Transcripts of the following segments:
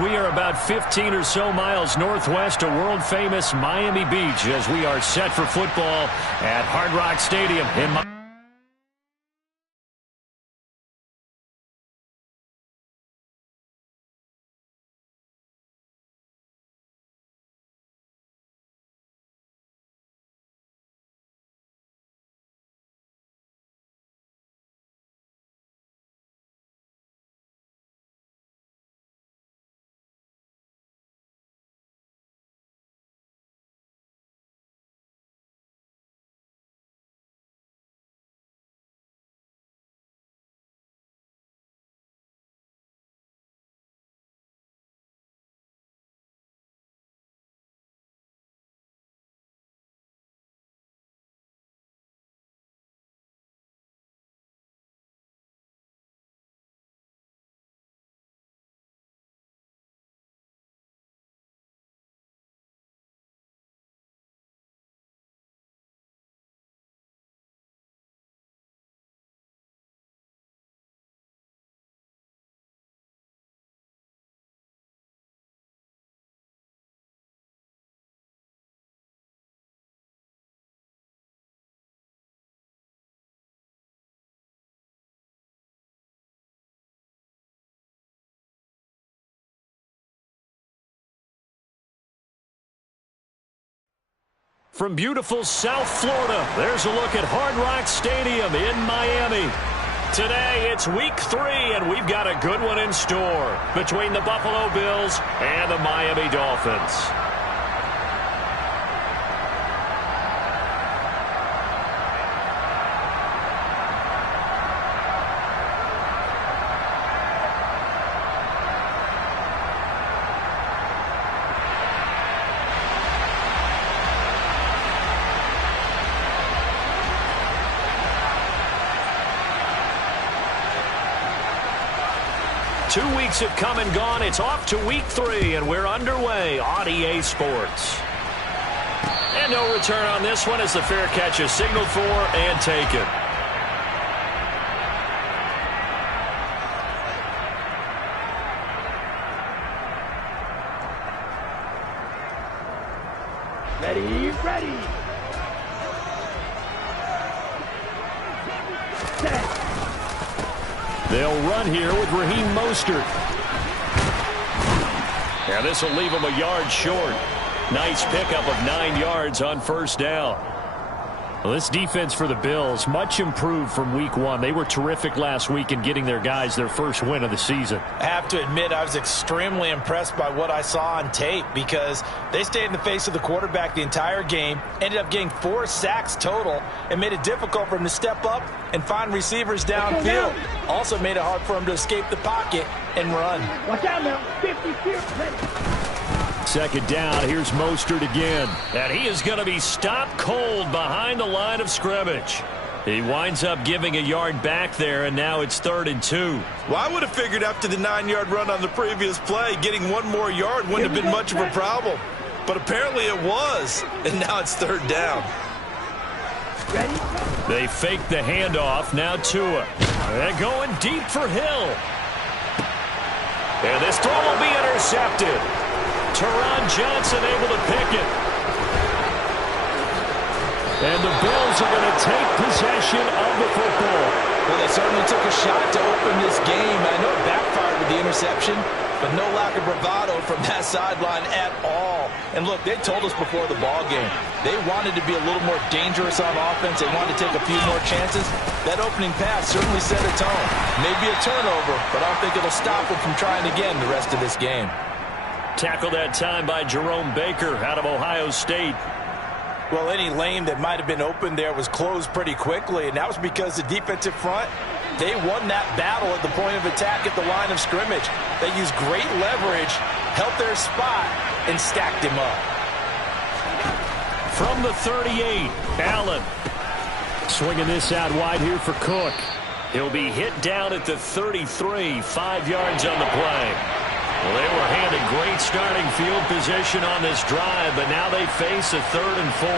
We are about 15 or so miles northwest of world-famous Miami Beach as we are set for football at Hard Rock Stadium in Miami. From beautiful South Florida, there's a look at Hard Rock Stadium in Miami. Today, it's week 3, and we've got a good one in store between the Buffalo Bills and the Miami Dolphins. 2 weeks have come and gone. It's off to week 3, and we're underway on EA Sports. And no return on this one as the fair catch is signaled for and taken. Ready. Set. They'll run here with Raheem Mostert. Yeah, this will leave him a yard short. Nice pickup of 9 yards on first down. Well, this defense for the Bills, much improved from week 1. They were terrific last week in getting their guys their first win of the season. I have to admit, I was extremely impressed by what I saw on tape because they stayed in the face of the quarterback the entire game, ended up getting 4 sacks total, and made it difficult for him to step up and find receivers downfield. Also made it hard for him to escape the pocket and run. Watch out now. 50, ready. Second down, here's Mostert again. And he is going to be stopped cold behind the line of scrimmage. He winds up giving a yard back there, and now it's 3rd and 2. Well, I would have figured after the 9-yard run on the previous play, getting 1 more yard wouldn't have been much of a problem. But apparently it was, and now it's 3rd down. Ready? They fake the handoff, now Tua. They're going deep for Hill. And this throw will be intercepted. Teron Johnson able to pick it. And the Bills are going to take possession of the football. Well, they certainly took a shot to open this game. I know it backfired with the interception, but no lack of bravado from that sideline at all. And look, they told us before the ball game, they wanted to be a little more dangerous on offense. They wanted to take a few more chances. That opening pass certainly set a tone. Maybe a turnover, but I don't think it'll stop them from trying again the rest of this game. Tackled that time by Jerome Baker out of Ohio State. Well, any lane that might have been open there was closed pretty quickly, and that was because the defensive front, they won that battle at the point of attack at the line of scrimmage. They used great leverage, held their spot, and stacked him up. From the 38, Allen. Swinging this out wide here for Cook. He'll be hit down at the 33, 5 yards on the play. Well, they were handed great starting field position on this drive, but now they face a 3rd and 4.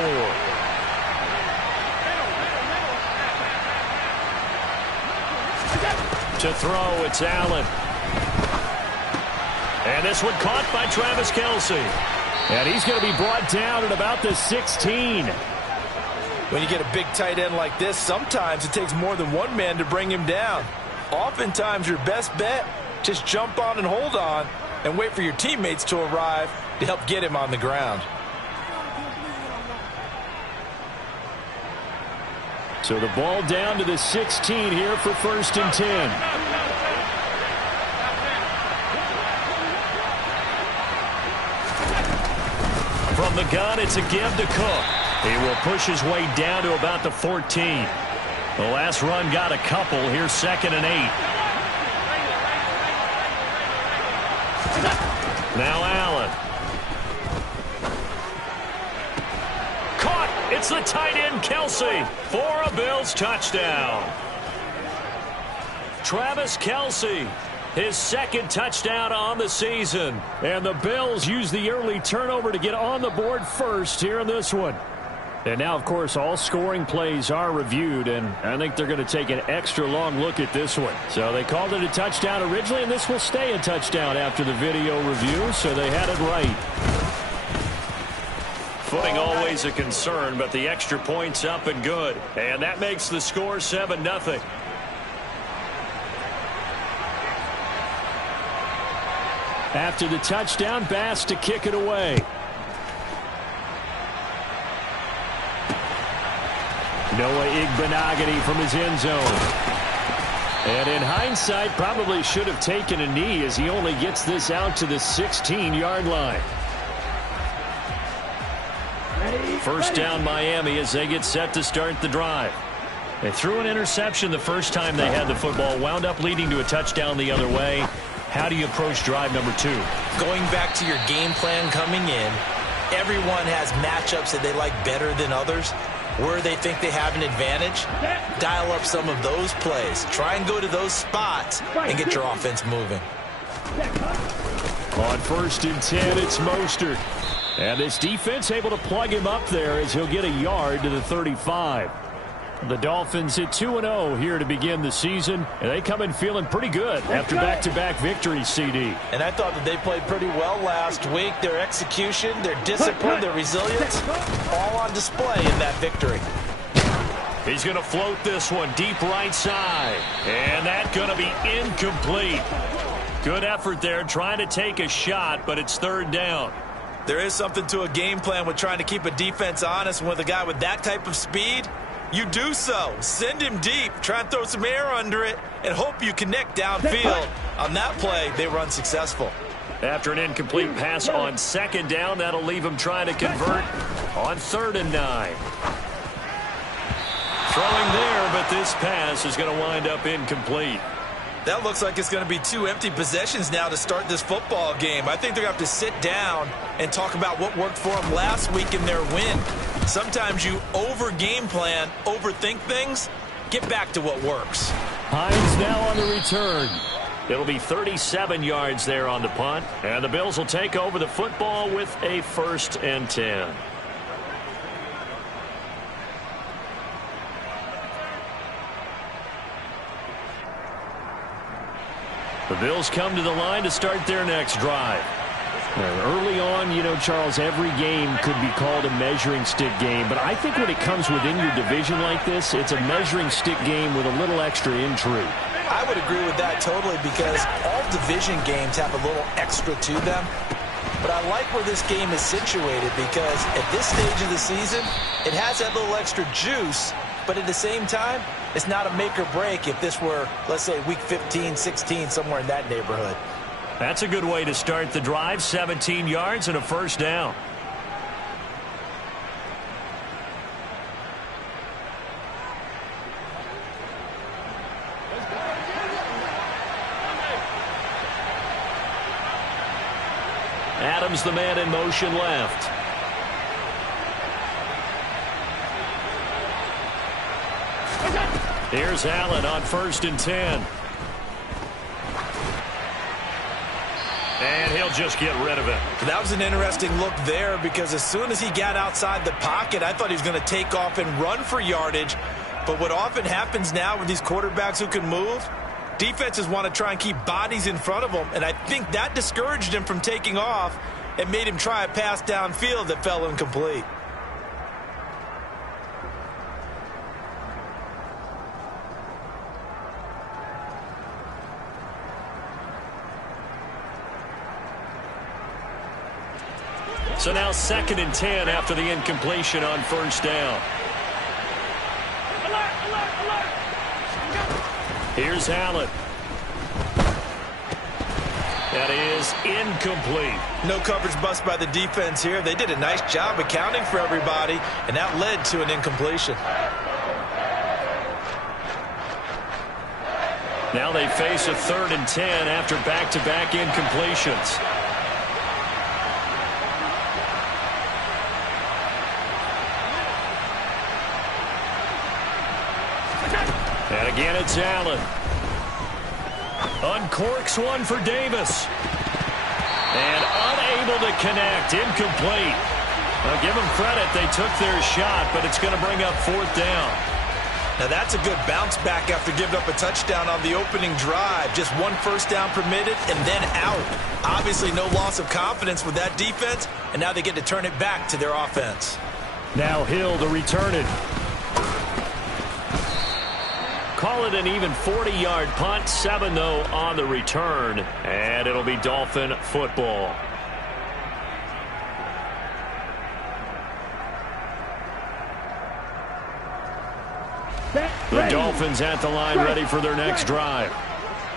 To throw, it's Allen. And this one caught by Travis Kelce. And he's going to be brought down at about the 16. When you get a big tight end like this, sometimes it takes more than one man to bring him down. Oftentimes, your best bet, just jump on and hold on and wait for your teammates to arrive to help get him on the ground. So the ball down to the 16 here for 1st and 10. From the gun, it's a give to Cook. He will push his way down to about the 14. The last run got a couple. Here's 2nd and 8. Now Allen. Caught. It's the tight end, Kelce, for a Bills touchdown. Travis Kelce, his 2nd touchdown on the season. And the Bills use the early turnover to get on the board first here in this one. And now, of course, all scoring plays are reviewed, and I think they're going to take an extra long look at this one. So they called it a touchdown originally, and this will stay a touchdown after the video review, so they had it right. Footing always a concern, but the extra point's up and good. And that makes the score 7-0. After the touchdown, Bass to kick it away. Noah Igbenogany from his end zone. And in hindsight, probably should have taken a knee as he only gets this out to the 16-yard line. First down Miami as they get set to start the drive. They threw an interception the first time they had the football, wound up leading to a touchdown the other way. How do you approach drive number 2? Going back to your game plan coming in, everyone has matchups that they like better than others. Where they think they have an advantage, dial up some of those plays. Try and go to those spots and get your offense moving. On 1st and 10, it's Mostert. And this defense able to plug him up there as he'll get a yard to the 35. The Dolphins at 2-0 here to begin the season, and they come in feeling pretty good after back-to-back victories, CD. And I thought that they played pretty well last week. Their execution, their discipline, their resilience, all on display in that victory. He's going to float this one deep right side, and that's going to be incomplete. Good effort there trying to take a shot, but it's 3rd down. There is something to a game plan with trying to keep a defense honest. With a guy with that type of speed, you do so. Send him deep. Try and throw some air under it and hope you connect downfield. On that play, they were unsuccessful. After an incomplete pass on 2nd down, that'll leave him trying to convert on 3rd and 9. Throwing there, but this pass is going to wind up incomplete. That looks like it's going to be 2 empty possessions now to start this football game. I think they're going to have to sit down and talk about what worked for them last week in their win. Sometimes you over-game plan, overthink things. Get back to what works. Hines now on the return. It'll be 37 yards there on the punt, and the Bills will take over the football with a 1st and 10. The Bills come to the line to start their next drive. Early on, you know, Charles, every game could be called a measuring stick game, but I think when it comes within your division like this, it's a measuring stick game with a little extra intrigue. I would agree with that totally because all division games have a little extra to them. But I like where this game is situated because at this stage of the season, it has that little extra juice, but at the same time, it's not a make or break if this were, let's say, week 15, 16, somewhere in that neighborhood. That's a good way to start the drive. 17 yards and a 1st down. Adams, the man in motion left. Here's Allen on 1st and 10. And he'll just get rid of it. That was an interesting look there because as soon as he got outside the pocket, I thought he was going to take off and run for yardage. But what often happens now with these quarterbacks who can move, Defenses want to try and keep bodies in front of him, and I think that discouraged him from taking off and made him try a pass downfield that fell incomplete. So now 2nd and 10 after the incompletion on first down. Alert, alert, alert. Here's Allen. That is incomplete. No coverage bust by the defense here. They did a nice job accounting for everybody, and that led to an incompletion. Now they face a 3rd and 10 after back-to-back incompletions. And again, it's Allen. Uncorks one for Davis. And unable to connect. Incomplete. Now, give them credit. They took their shot, but it's going to bring up 4th down. Now, that's a good bounce back after giving up a touchdown on the opening drive. Just 1 first down permitted and then out. Obviously, no loss of confidence with that defense, and now they get to turn it back to their offense. Now Hill to return it. Call it an even 40-yard punt. 7, though, on the return. And it'll be Dolphin football. The Dolphins at the line, ready for their next drive.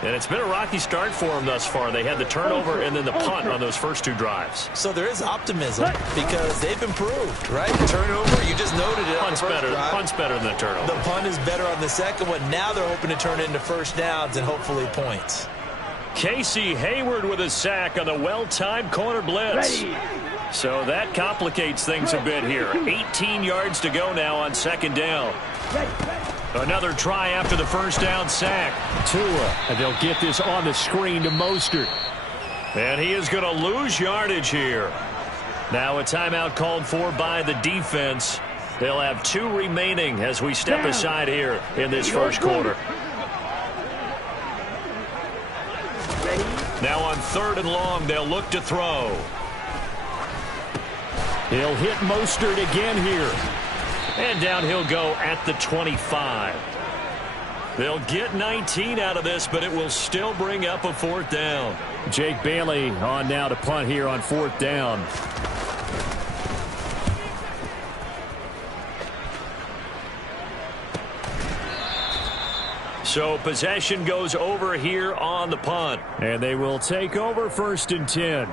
And it's been a rocky start for them thus far. They had the turnover and then the punt on those first 2 drives. So there is optimism because they've improved, right? Turnover, you just noted it. Punt's better. Punt's better than the turnover. The punt is better on the second one. Now they're hoping to turn it into first downs and hopefully points. Casey Hayward with a sack on the well-timed corner blitz. Ready. So that complicates things a bit here. 18 yards to go now on 2nd down. Ready, ready. Another try after the first down sack. Tua, and they'll get this on the screen to Mostert. And he is going to lose yardage here. Now a timeout called for by the defense. They'll have 2 remaining as we step aside here in this first quarter. Ready. Now on 3rd and long, they'll look to throw. He'll hit Mostert again here. And down he'll go at the 25. They'll get 19 out of this, but it will still bring up a 4th down. Jake Bailey on now to punt here on 4th down. So possession goes over here on the punt. And they will take over 1st and 10.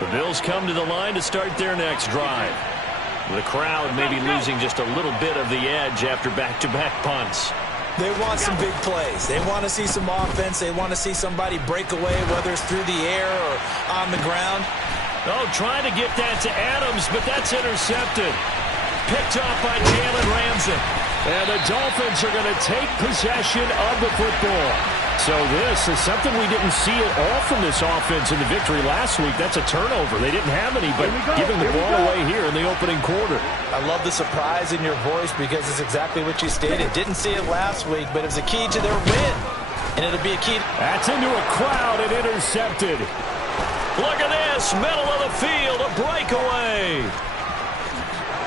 The Bills come to the line to start their next drive. The crowd may be losing just a little bit of the edge after back-to-back punts. They want some big plays. They want to see some offense. They want to see somebody break away, whether it's through the air or on the ground. Oh, trying to get that to Adams, but that's intercepted. Picked off by Jalen Ramsey. And the Dolphins are going to take possession of the football. So this is something we didn't see at all from this offense in the victory last week. That's a turnover. They didn't have any, but giving the ball away here in the opening quarter. I love the surprise in your voice because it's exactly what you stated. Didn't see it last week, but it was a key to their win. And it'll be a key. That's into a crowd and intercepted. Look at this, middle of the field, a breakaway.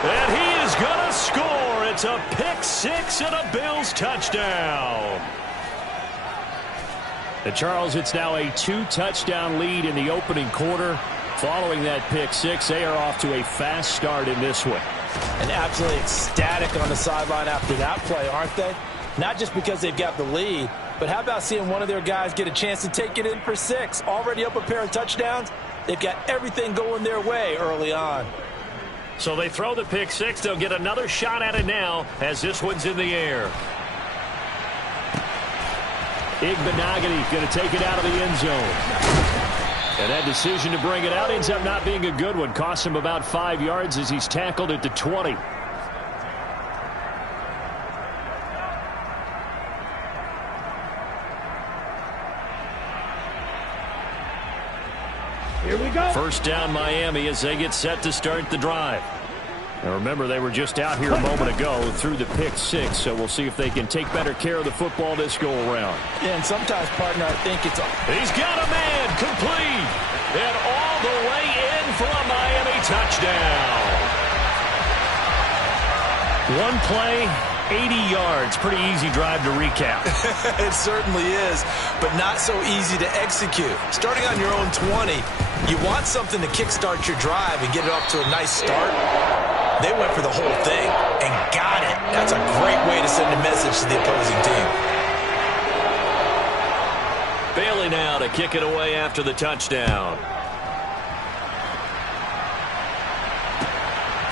And he is going to score. It's a pick 6 and a Bills touchdown. And Charles, it's now a 2-touchdown lead in the opening quarter. Following that pick 6, they are off to a fast start in this one. And absolutely ecstatic on the sideline after that play, aren't they? Not just because they've got the lead, but how about seeing one of their guys get a chance to take it in for 6? Already up a pair of touchdowns. They've got everything going their way early on. So they throw the pick 6. They'll get another shot at it now as this one's in the air. Igbenogany going to take it out of the end zone. And that decision to bring it out ends up not being a good one. Costs him about 5 yards as he's tackled at the 20. Here we go. First down Miami as they get set to start the drive. Now remember, they were just out here a moment ago through the pick six, so we'll see if they can take better care of the football this go-around. Yeah, and sometimes, partner, I think it's... He's got a man complete, and all the way in for a Miami touchdown. One play, 80 yards. Pretty easy drive to recap. It certainly is, but not so easy to execute. Starting on your own 20, you want something to kickstart your drive and get it off to a nice start. They went for the whole thing and got it. That's a great way to send a message to the opposing team. Bailey now to kick it away after the touchdown.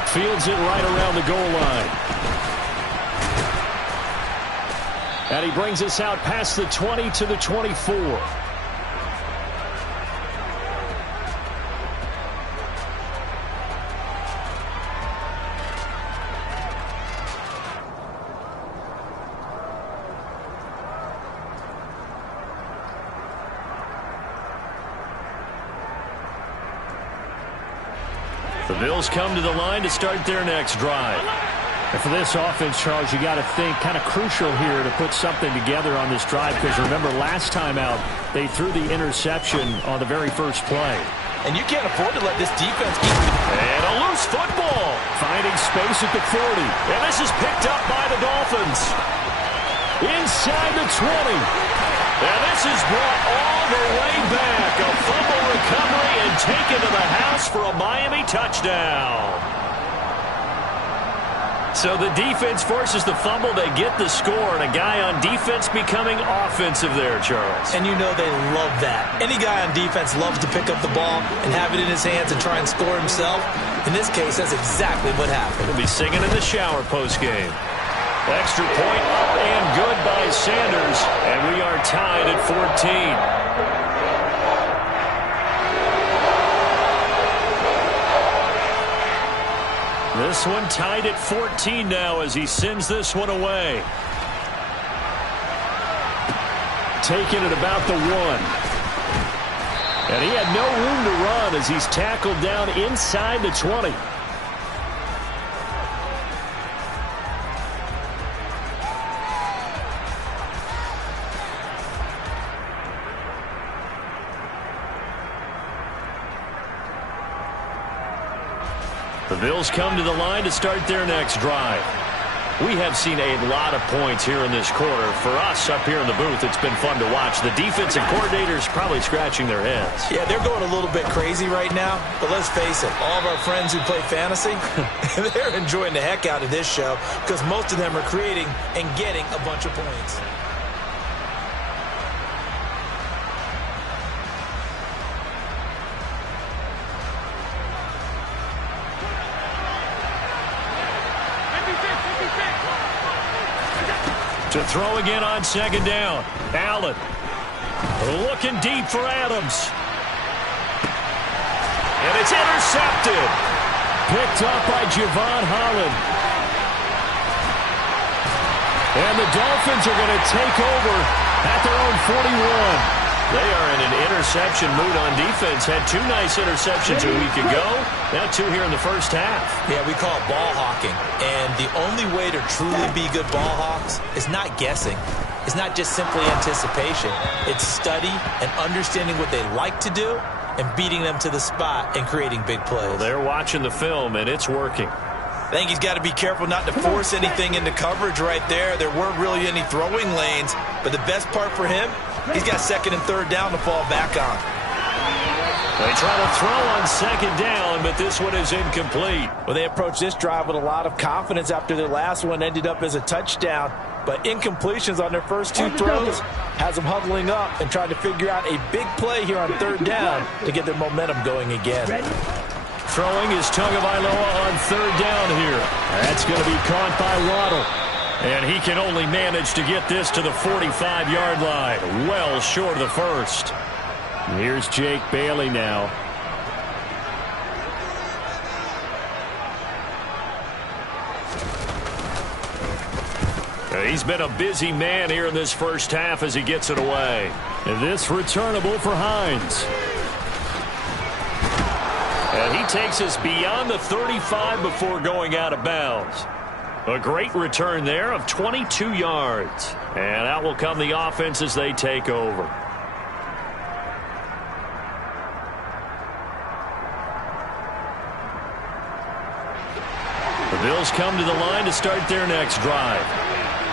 Fields it right around the goal line. And he brings us out past the 20 to the 24. The Bills come to the line to start their next drive. And for this offense, Charles, you got to think kind of crucial here to put something together on this drive, because remember last time out they threw the interception on the very first play. And you can't afford to let this defense keep... And a loose football, finding space at the 40. And this is picked up by the Dolphins. Inside the 20. And this is brought all the way back. A fumble recovery and taken to the house for a Miami touchdown. So the defense forces the fumble. They get the score, and a guy on defense becoming offensive there, Charles. And you know they love that. Any guy on defense loves to pick up the ball and have it in his hands and try and score himself. In this case, that's exactly what happened. He'll be singing in the shower postgame. Extra point up and good by Sanders, and we are tied at 14. This one tied at 14 now as he sends this one away. Taking it about the 1. And he had no room to run as he's tackled down inside the 20. The Bills come to the line to start their next drive. We have seen a lot of points here in this quarter. For us up here in the booth, it's been fun to watch. The defensive coordinators probably scratching their heads. Yeah, they're going a little bit crazy right now. But let's face it, all of our friends who play fantasy, they're enjoying the heck out of this show because most of them are creating and getting a bunch of points. To throw again on second down. Allen looking deep for Adams. And it's intercepted. Picked up by Javon Holland. And the Dolphins are going to take over at their own 41. They are in an interception mood on defense. Had 2 nice interceptions a week ago. Now 2 here in the first half. Yeah, we call it ball hawking. And the only way to truly be good ball hawks is not guessing. It's not just simply anticipation. It's study and understanding what they like to do and beating them to the spot and creating big plays. Well, they're watching the film, and it's working. I think he's got to be careful not to force anything into coverage right there. There weren't really any throwing lanes, but the best part for him, he's got second and third down to fall back on. They try to throw on second down, but this one is incomplete. Well, they approached this drive with a lot of confidence after their last one ended up as a touchdown. But incompletions on their first 2 throws has them huddling up and trying to figure out a big play here on third down to get their momentum going again. Throwing is Tagovailoa on third down here. That's going to be caught by Waddle. And he can only manage to get this to the 45-yard line. Well short of the first. Here's Jake Bailey now. He's been a busy man here in this first half as he gets it away. And this returnable for Hines. He takes us beyond the 35 before going out of bounds. A great return there of 22 yards. And out will come the offense as they take over. The Bills come to the line to start their next drive.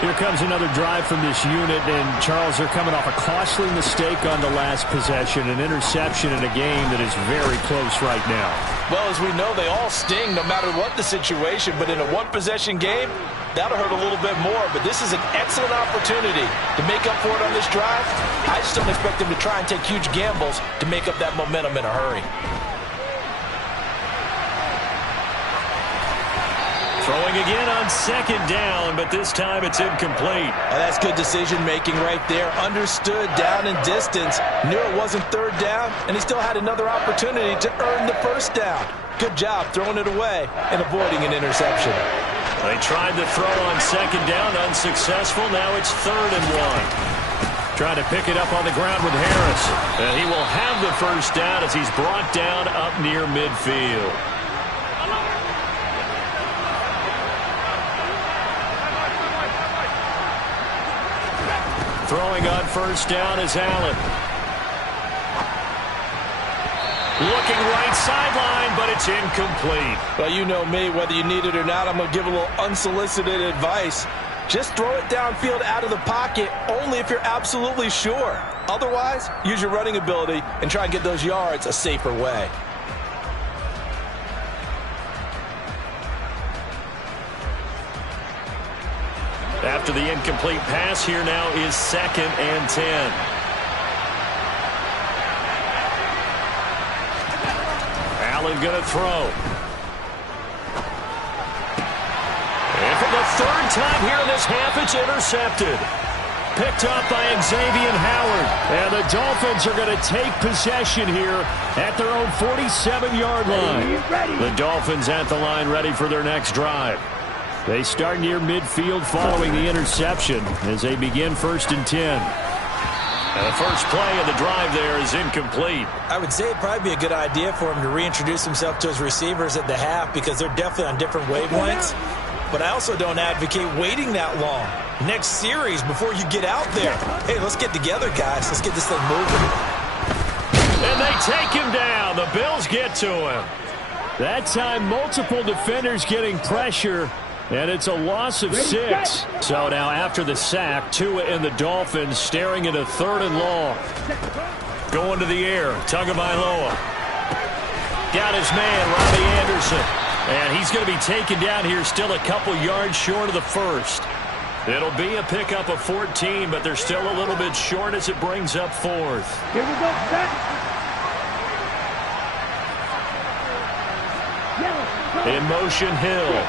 Here comes another drive from this unit, and Charles, they're coming off a costly mistake on the last possession, an interception in a game that is very close right now. Well, as we know, they all sting no matter what the situation, but in a one-possession game, that'll hurt a little bit more. But this is an excellent opportunity to make up for it on this drive. I just don't expect them to try and take huge gambles to make up that momentum in a hurry. Throwing again on second down, but this time it's incomplete. That's good decision-making right there. Understood down and distance. Knew it wasn't third down, and he still had another opportunity to earn the first down. Good job throwing it away and avoiding an interception. They tried to throw on second down, unsuccessful. Now it's 3rd and 1. Trying to pick it up on the ground with Harris. And he will have the first down as he's brought down up near midfield. Throwing on first down is Allen. Looking right sideline, but it's incomplete. Well, you know me, whether you need it or not, I'm going to give a little unsolicited advice. Just throw it downfield out of the pocket only if you're absolutely sure. Otherwise, use your running ability and try and get those yards a safer way. After the incomplete pass, here now is 2nd and 10. Allen going to throw. And for the 3rd time here in this half, it's intercepted. Picked up by Xavier Howard. And the Dolphins are going to take possession here at their own 47-yard line. The Dolphins at the line ready for their next drive. They start near midfield following the interception as they begin 1st and 10. And the first play of the drive there is incomplete. I would say it'd probably be a good idea for him to reintroduce himself to his receivers at the half because they're definitely on different wavelengths. But I also don't advocate waiting that long. Next series before you get out there. Hey, let's get together, guys. Let's get this thing moving. And they take him down. The Bills get to him. That time, multiple defenders getting pressure. And it's a loss of 6. So now after the sack, Tua and the Dolphins staring at a 3rd and long. Going to the air, Tagovailoa. Got his man, Robbie Anderson. And he's going to be taken down here still a couple yards short of the first. It'll be a pickup of 14, but they're still a little bit short as it brings up 4th. Here we go, set. In motion, Hill.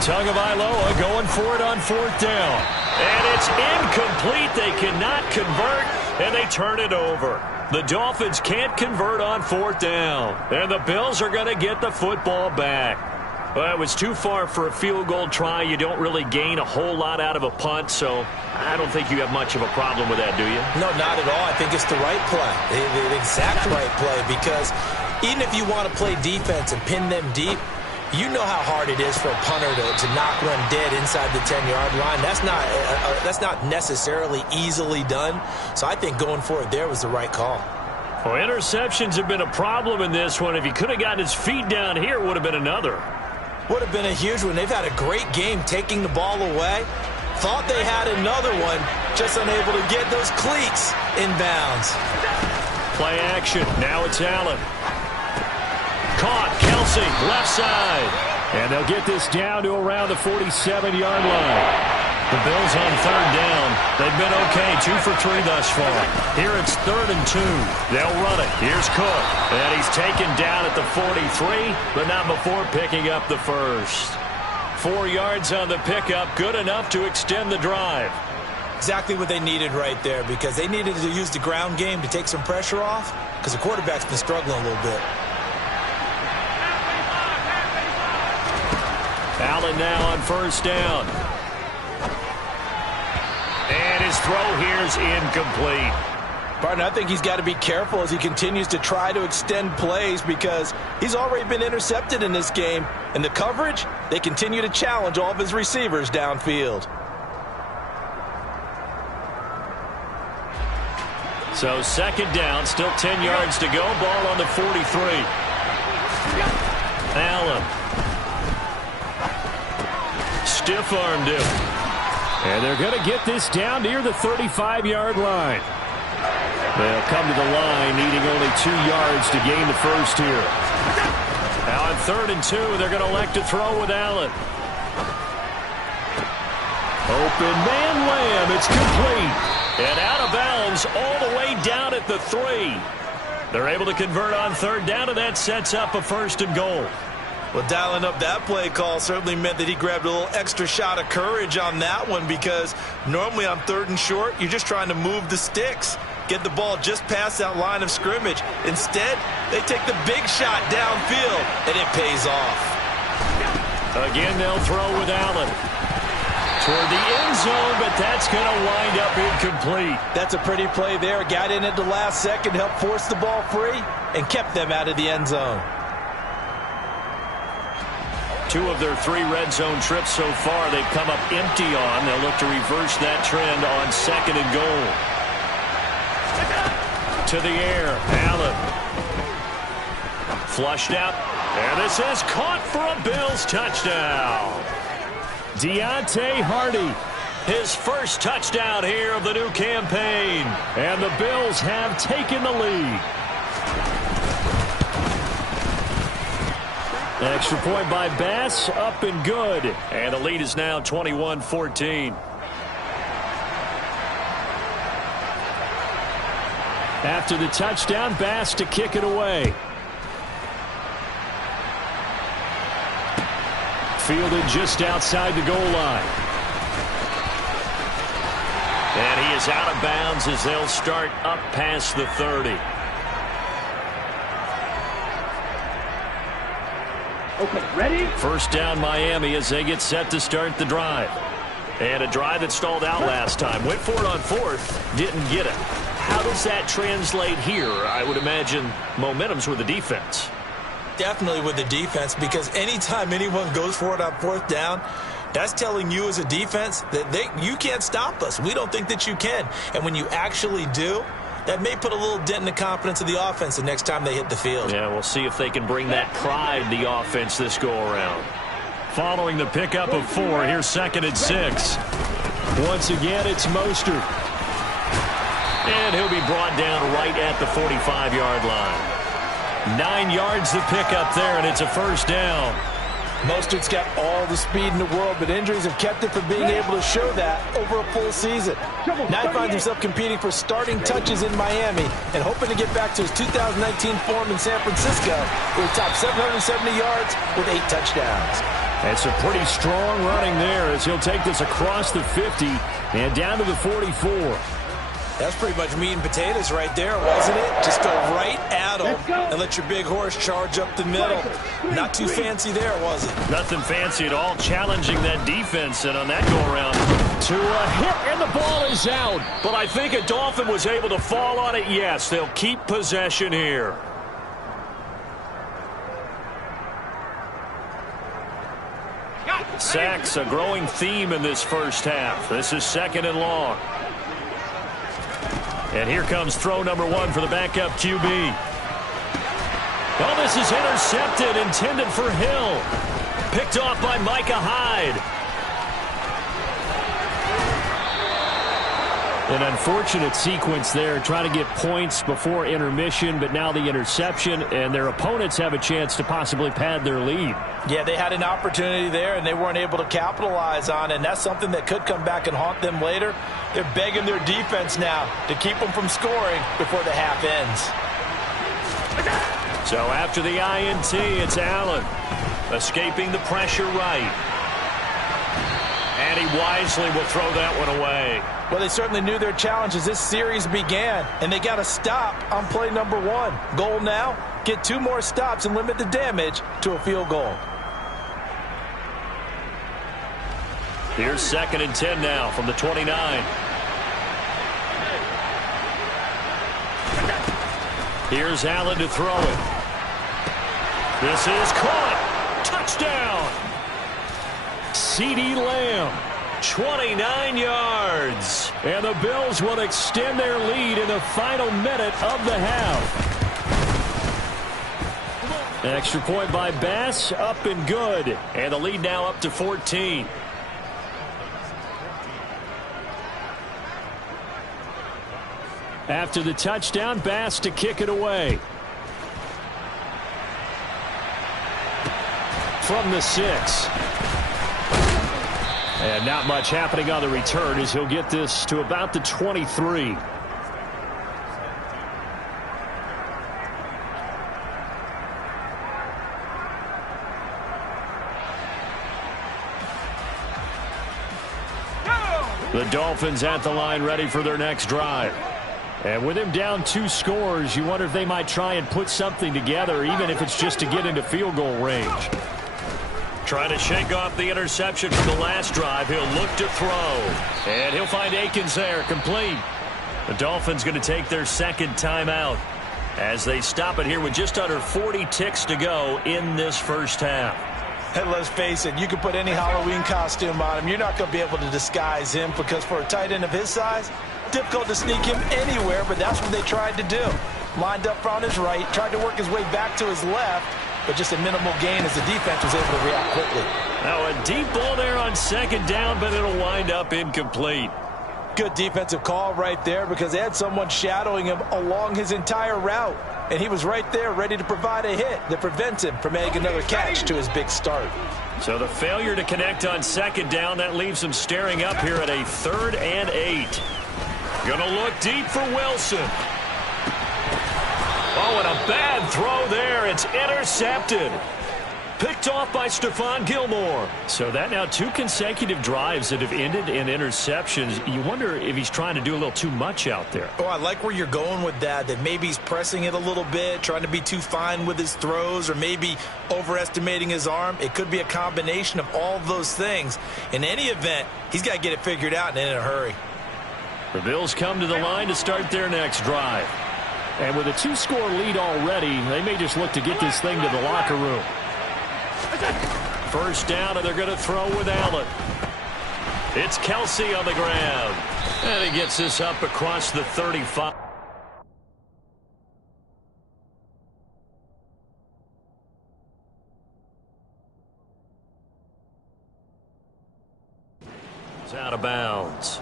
Tagovailoa going for it on 4th down. And it's incomplete. They cannot convert, and they turn it over. The Dolphins can't convert on 4th down. And the Bills are going to get the football back. Well, it was too far for a field goal try. You don't really gain a whole lot out of a punt, so I don't think you have much of a problem with that, do you? No, not at all. I think it's the right play, the exact right play, because even if you want to play defense and pin them deep, you know how hard it is for a punter to knock one dead inside the 10-yard line. That's not necessarily easily done. So I think going for it there was the right call. Well, interceptions have been a problem in this one. If he could have gotten his feet down here, it would have been another. Would have been a huge one. They've had a great game taking the ball away. Thought they had another one, just unable to get those cleats inbounds. Play action. Now it's Allen. Caught. Kelsey, left side. And they'll get this down to around the 47-yard line. The Bills on 3rd down. They've been okay, 2 for 3 thus far. Here it's 3rd and 2. They'll run it. Here's Cook. And he's taken down at the 43, but not before picking up the first. 4 yards on the pickup, good enough to extend the drive. Exactly what they needed right there, because they needed to use the ground game to take some pressure off, because the quarterback's been struggling a little bit. Allen now on 1st down. throw here is incomplete. Partner, I think he's got to be careful as he continues to try to extend plays because he's already been intercepted in this game. And the coverage, they continue to challenge all of his receivers downfield. So second down, still 10 yards to go. Ball on the 43. Allen. Stiff-armed him. And they're going to get this down near the 35-yard line. They'll come to the line, needing only 2 yards to gain the first here. Now on 3rd and 2, they're going to elect to throw with Allen. Open man Lamb. It's complete. And out of bounds all the way down at the 3. They're able to convert on 3rd down, and that sets up a 1st and goal. Well, dialing up that play call certainly meant that he grabbed a little extra shot of courage on that one because normally on 3rd and short, you're just trying to move the sticks, get the ball just past that line of scrimmage. Instead, they take the big shot downfield, and it pays off. Again, they'll throw with Allen. Toward the end zone, but that's going to wind up incomplete. That's a pretty play there. Got in at the last second, helped force the ball free, and kept them out of the end zone. 2 of their 3 red zone trips so far they've come up empty on. They'll look to reverse that trend on 2nd and goal. To the air, Allen. Flushed out, and this is caught for a Bills touchdown. Deontay Hardy. His first touchdown here of the new campaign. And the Bills have taken the lead. Extra point by Bass, up and good. And the lead is now 21-14. After the touchdown, Bass to kick it away. Fielded just outside the goal line. And he is out of bounds as they'll start up past the 30. Okay, ready? First down Miami as they get set to start the drive. And a drive that stalled out last time. Went for it on 4th, didn't get it. How does that translate here? I would imagine momentum's with the defense. Definitely with the defense, because anytime anyone goes for it on 4th down, that's telling you as a defense that you can't stop us. We don't think that you can. And when you actually do, that may put a little dent in the confidence of the offense the next time they hit the field. Yeah, we'll see if they can bring that pride the offense this go-around. Following the pickup of 4, here's 2nd and 6. Once again, it's Mostert. And he'll be brought down right at the 45-yard line. 9 yards to pick up there, and it's a 1st down. Mostert's got all the speed in the world, but injuries have kept him from being able to show that over a full season. Now he finds himself competing for starting touches in Miami and hoping to get back to his 2019 form in San Francisco, where he topped 770 yards with 8 touchdowns. That's a pretty strong running there as he'll take this across the 50 and down to the 44. That's pretty much meat and potatoes right there, wasn't it? Just go right at them and let your big horse charge up the middle. Not too fancy there, was it? Nothing fancy at all, challenging that defense, and on that go-around. To a hit, and the ball is out. But I think a Dolphin was able to fall on it. Yes, they'll keep possession here. Sacks, a growing theme in this first half. This is 2nd and long. And here comes throw number 1 for the backup QB. Oh, this is intercepted, intended for Hill. Picked off by Micah Hyde. An unfortunate sequence there, trying to get points before intermission, but now the interception, and their opponents have a chance to possibly pad their lead. Yeah, they had an opportunity there, and they weren't able to capitalize on it, and that's something that could come back and haunt them later. They're begging their defense now to keep them from scoring before the half ends. So after the INT, it's Allen. Escaping the pressure right. And he wisely will throw that one away. Well, they certainly knew their challenge as this series began, and they got to stop on play number 1. Goal now, get 2 more stops and limit the damage to a field goal. Here's 2nd and 10 now from the 29. Here's Allen to throw it. This is caught. Touchdown. CeeDee Lamb, 29 yards. And the Bills will extend their lead in the final minute of the half. Extra point by Bass, up and good. And the lead now up to 14. After the touchdown, Bass to kick it away. From the 6. And not much happening on the return as he'll get this to about the 23. The Dolphins at the line ready for their next drive. And with him down 2 scores, you wonder if they might try and put something together, even if it's just to get into field goal range. Trying to shake off the interception from the last drive. He'll look to throw. And he'll find Akins there, complete. The Dolphins going to take their second timeout as they stop it here with just under 40 ticks to go in this first half. And let's face it, you can put any Halloween costume on him. You're not going to be able to disguise him because for a tight end of his size, difficult to sneak him anywhere, but that's what they tried to do. Lined up on his right, tried to work his way back to his left, but just a minimal gain as the defense was able to react quickly. Now a deep ball there on second down, but it'll wind up incomplete. Good defensive call right there because they had someone shadowing him along his entire route. And he was right there ready to provide a hit that prevents him from making another catch to his big start. So the failure to connect on second down, that leaves him staring up here at a 3rd and 8. Gonna look deep for Wilson. Oh, and a bad throw there. It's intercepted. Picked off by Stephon Gilmore. So that now 2 consecutive drives that have ended in interceptions. You wonder if he's trying to do a little too much out there. Oh, I like where you're going with that maybe he's pressing it a little bit, trying to be too fine with his throws, or maybe overestimating his arm. It could be a combination of all of those things. In any event, he's got to get it figured out and in a hurry. The Bills come to the line to start their next drive. And with a 2-score lead already, they may just look to get this thing to the locker room. First down, and they're going to throw with Allen. It's Kelsey on the ground. And he gets this up across the 35. It's out of bounds.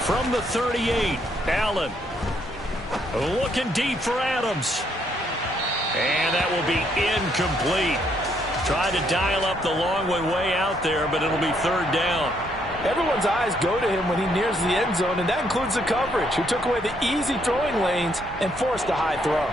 From the 38, Allen looking deep for Adams. And that will be incomplete. Tried to dial up the long way out there, but it'll be 3rd down. Everyone's eyes go to him when he nears the end zone, and that includes the coverage, who took away the easy throwing lanes and forced a high throw.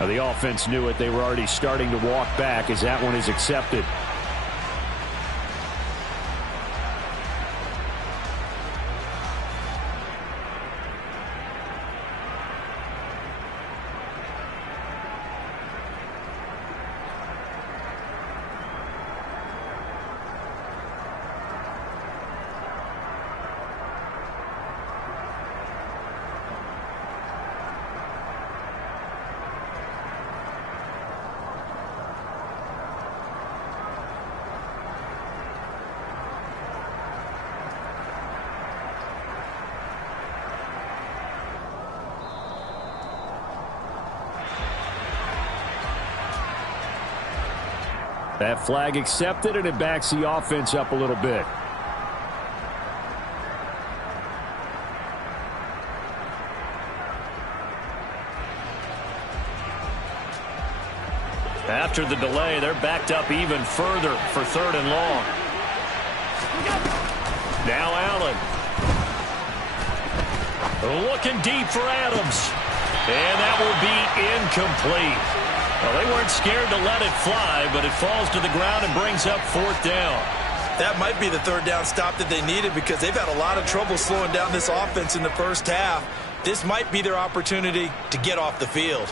The offense knew it. They were already starting to walk back as that one is accepted. That flag accepted, and it backs the offense up a little bit. After the delay, they're backed up even further for 3rd and long. Now Allen. Looking deep for Adams. And that will be incomplete. Well, they weren't scared to let it fly, but it falls to the ground and brings up 4th down. That might be the 3rd down stop that they needed because they've had a lot of trouble slowing down this offense in the first half. This might be their opportunity to get off the field.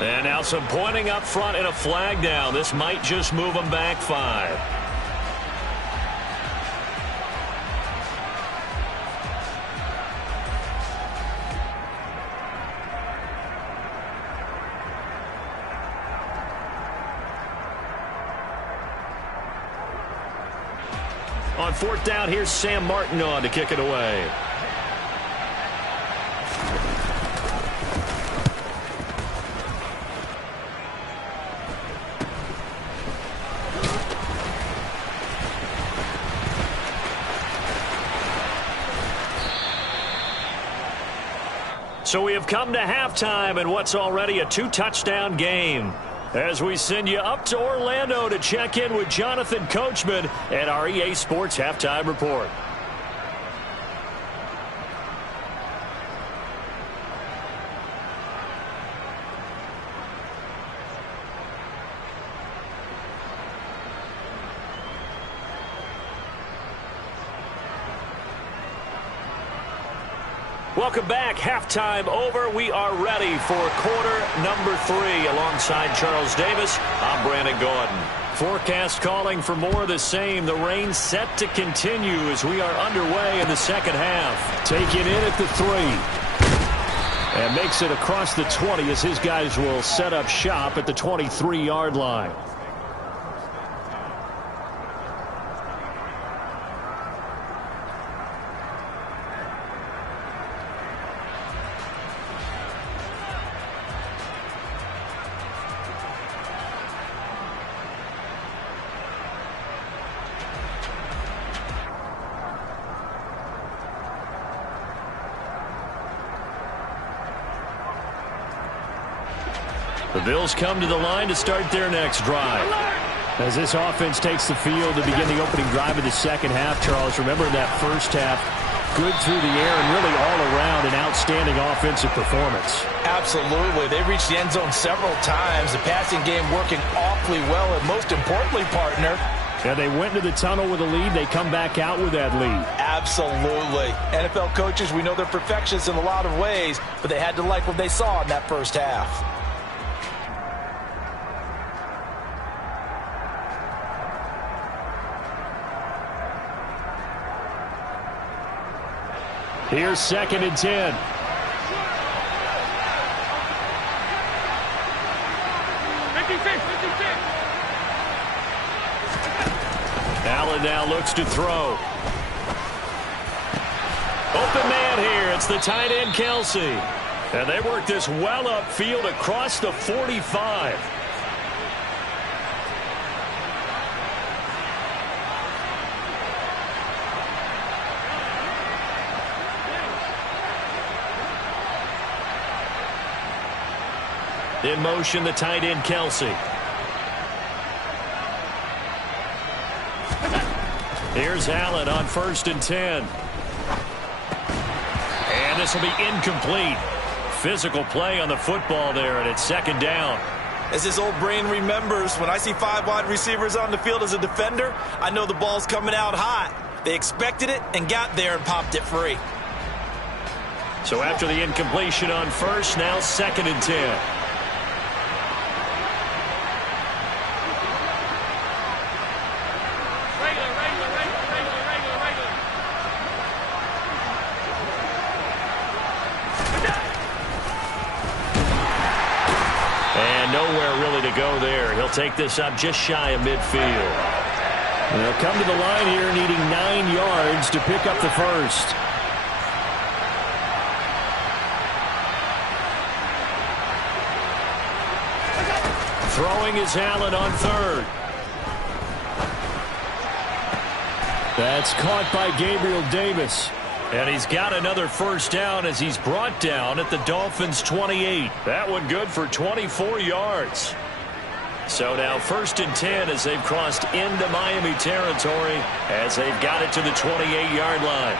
And now some pointing up front and a flag down. This might just move them back 5. On 4th down, here's Sam Martin on to kick it away. So we have come to halftime in what's already a 2-touchdown game. As we send you up to Orlando to check in with Jonathan Coachman at our EA Sports Halftime Report. Welcome back. Halftime over. We are ready for quarter number 3. Alongside Charles Davis, I'm Brandon Gordon. Forecast calling for more of the same. The rain set to continue as we are underway in the second half. Taken in at the 3. And makes it across the 20 as his guys will set up shop at the 23-yard line. The Bills come to the line to start their next drive. As this offense takes the field to begin the opening drive of the second half, Charles, remember that first half, good through the air and really all around an outstanding offensive performance. Absolutely. They reached the end zone several times. The passing game working awfully well, and most importantly, partner, and they went to the tunnel with a lead. They come back out with that lead. Absolutely. NFL coaches, we know they're perfectionists in a lot of ways, but they had to like what they saw in that first half. Here's 2nd and 10. Allen now looks to throw. Open man here. It's the tight end, Kelsey. And they work this well upfield across the 45. In motion, the tight end, Kelsey. Here's Allen on 1st and 10. And this will be incomplete. Physical play on the football there, and it's 2nd down. As his old brain remembers, when I see 5 wide receivers on the field as a defender, I know the ball's coming out hot. They expected it and got there and popped it free. So after the incompletion on 1st, now 2nd and 10. Go there. He'll take this up just shy of midfield. They'll come to the line here needing 9 yards to pick up the first. Throwing is Allen on third. That's caught by Gabriel Davis. And he's got another first down as he's brought down at the Dolphins' 28. That one good for 24 yards. So now 1st and 10 as they've crossed into Miami territory as they've got it to the 28-yard line.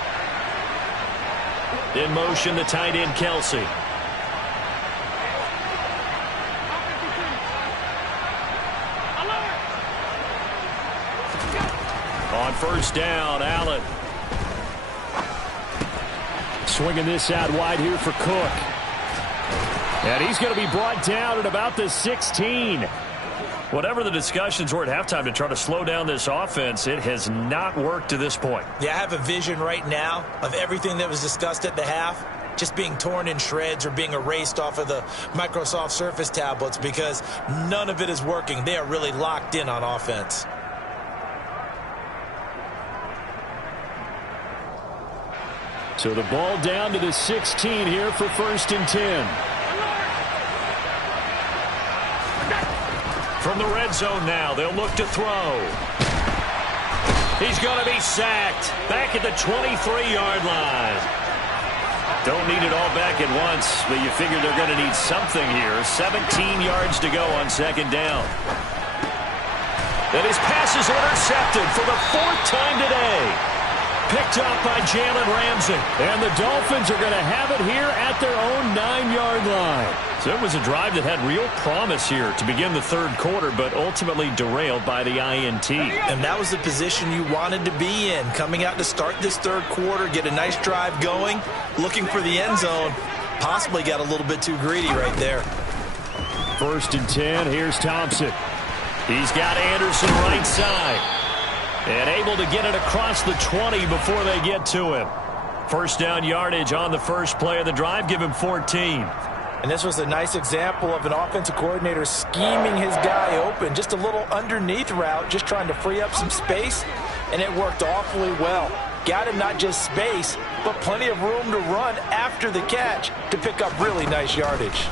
In motion, the tight end, Kelsey. On first down, Allen. Swinging this out wide here for Cook. And he's going to be brought down at about the 16. Whatever the discussions were at halftime to try to slow down this offense, it has not worked to this point. Yeah, I have a vision right now of everything that was discussed at the half just being torn in shreds or being erased off of the Microsoft Surface tablets because none of it is working. They are really locked in on offense. So the ball down to the 16 here for 1st and 10. From the red zone now, they'll look to throw. He's going to be sacked back at the 23-yard line. Don't need it all back at once, but you figure they're going to need something here. 17 yards to go on 2nd down. And his pass is intercepted for the 4th time today. Picked up by Jalen Ramsey. And the Dolphins are going to have it here at their own 9-yard line. So it was a drive that had real promise here to begin the 3rd quarter, but ultimately derailed by the INT. And that was the position you wanted to be in. Coming out to start this 3rd quarter, get a nice drive going, looking for the end zone. Possibly got a little bit too greedy right there. 1st and 10, here's Thompson. He's got Anderson right side. And able to get it across the 20 before they get to him. 1st down yardage on the first play of the drive. Give him 14. And this was a nice example of an offensive coordinator scheming his guy open. Just a little underneath route, just trying to free up some space. And it worked awfully well. Got him not just space, but plenty of room to run after the catch to pick up really nice yardage.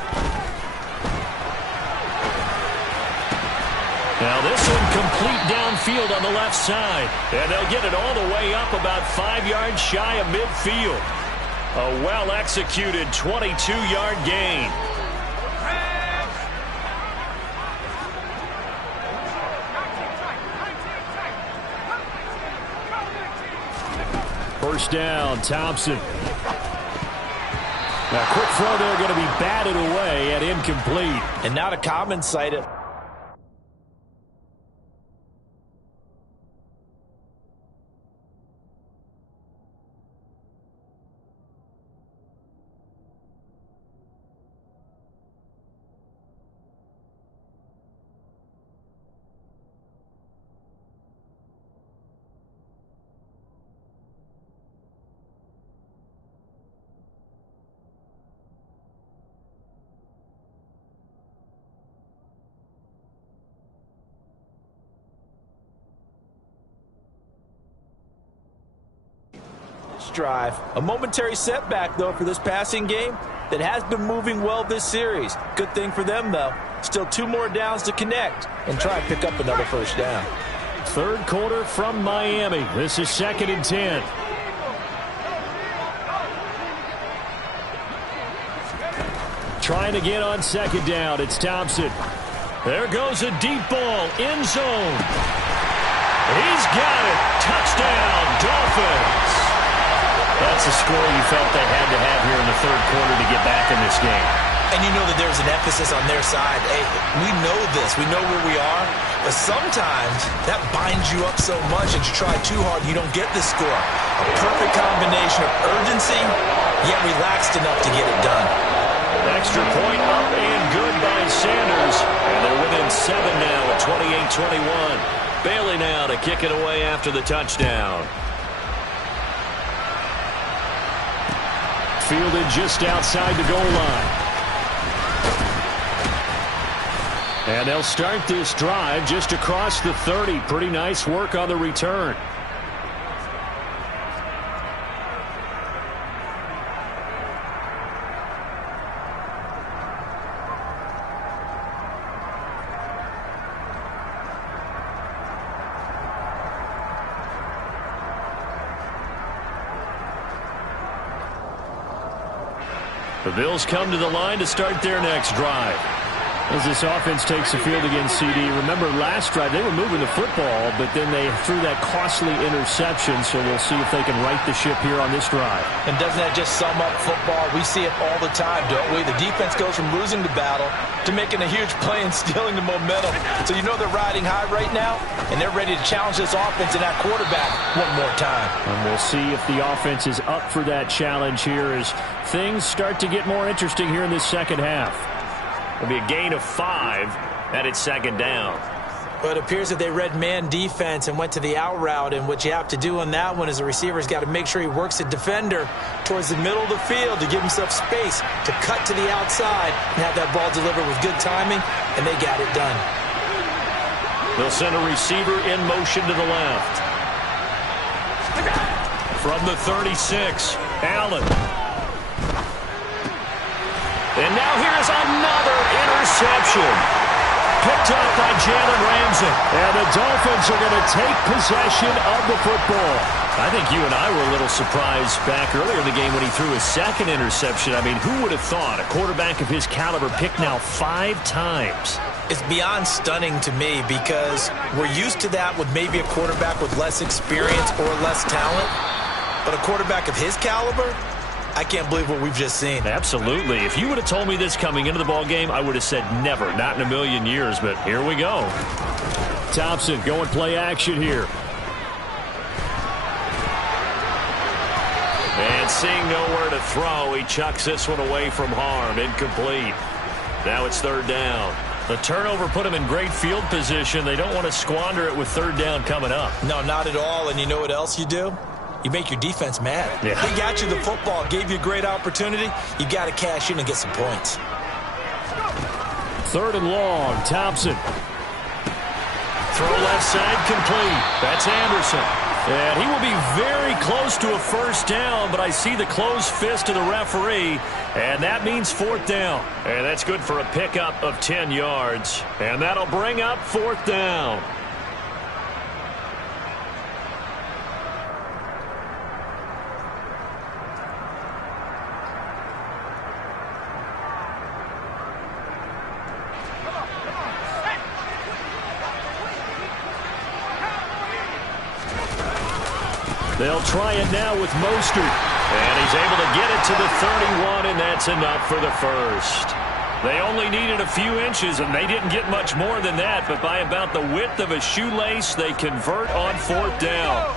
Now this one complete downfield on the left side. And they'll get it all the way up about 5 yards shy of midfield. A well-executed 22-yard gain. First down, Thompson. Now, quick throw there going to be batted away and incomplete. And not a common sight. Drive. A momentary setback, though, for this passing game that has been moving well this series. Good thing for them, though. Still 2 more downs to connect and try and pick up another first down. 3rd quarter from Miami. This is 2nd and 10. Trying to get on 2nd down. It's Thompson. There goes a deep ball. End zone. He's got it. Touchdown, Dolphins. That's a score you felt they had to have here in the 3rd quarter to get back in this game. And you know that there's an emphasis on their side. Hey, we know this. We know where we are. But sometimes that binds you up so much that you try too hard and you don't get the score. A perfect combination of urgency, yet relaxed enough to get it done. Extra point up and good by Sanders. And they're within 7 now at 28-21. Bailey now to kick it away after the touchdown. Fielded just outside the goal line. And they'll start this drive just across the 30. Pretty nice work on the return. The Bills come to the line to start their next drive. As this offense takes the field against CD, remember last drive they were moving the football, but then they threw that costly interception, so we'll see if they can right the ship here on this drive. And doesn't that just sum up football? We see it all the time, don't we? The defense goes from losing the battle to making a huge play and stealing the momentum. So you know they're riding high right now, and they're ready to challenge this offense and that quarterback one more time. And we'll see if the offense is up for that challenge here as things start to get more interesting here in this second half. It'll be a gain of 5, and it's second down. But it appears that they read man defense and went to the out route, and what you have to do on that one is the receiver's got to make sure he works the defender towards the middle of the field to give himself space to cut to the outside and have that ball delivered with good timing, and they got it done. They'll send a receiver in motion to the left. From the 36, Allen. And now here's another interception. Picked up by Jalen Ramsey. And the Dolphins are going to take possession of the football. I think you and I were a little surprised back earlier in the game when he threw his second interception. I mean, who would have thought a quarterback of his caliber picked now 5 times? It's beyond stunning to me because we're used to that with maybe a quarterback with less experience or less talent. But a quarterback of his caliber, I can't believe what we've just seen. Absolutely. If you would have told me this coming into the ball game, I would have said never, not in a million years, but here we go. Thompson going play action here. And seeing nowhere to throw, he chucks this one away from harm. Incomplete. Now it's third down. The turnover put him in great field position. They don't want to squander it with third down coming up. No, not at all. And you know what else you do? You make your defense mad. Yeah. They got you the football, gave you a great opportunity. You got to cash in and get some points. Third and long, Thompson. Throw left side complete. That's Anderson. And he will be very close to a first down, but I see the closed fist of the referee, and that means fourth down. And that's good for a pickup of 10 yards. And that'll bring up fourth down. They'll try it now with Mostert. And he's able to get it to the 31, and that's enough for the first. They only needed a few inches, and they didn't get much more than that. But by about the width of a shoelace, they convert on fourth down.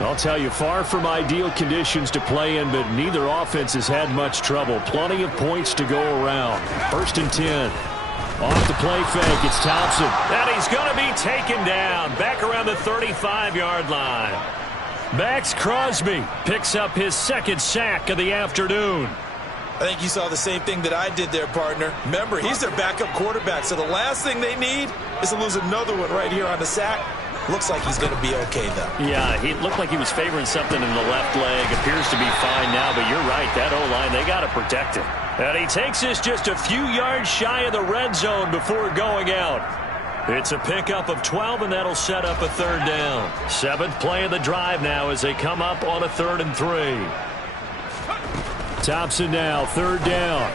I'll tell you, far from ideal conditions to play in, but neither offense has had much trouble. Plenty of points to go around. First and 10. Off the play fake, it's Thompson. And he's going to be taken down back around the 35-yard line. Max Crosby picks up his second sack of the afternoon. I think you saw the same thing that I did there, partner. Remember, he's their backup quarterback, so the last thing they need is to lose another one right here on the sack. Looks like he's going to be okay, though. Yeah, he looked like he was favoring something in the left leg. Appears to be fine now, but you're right. That O-line, they got to protect him. And he takes this just a few yards shy of the red zone before going out. It's a pickup of 12, and that'll set up a third down. 7th play of the drive now as they come up on a 3rd and 3. Thompson now, third down.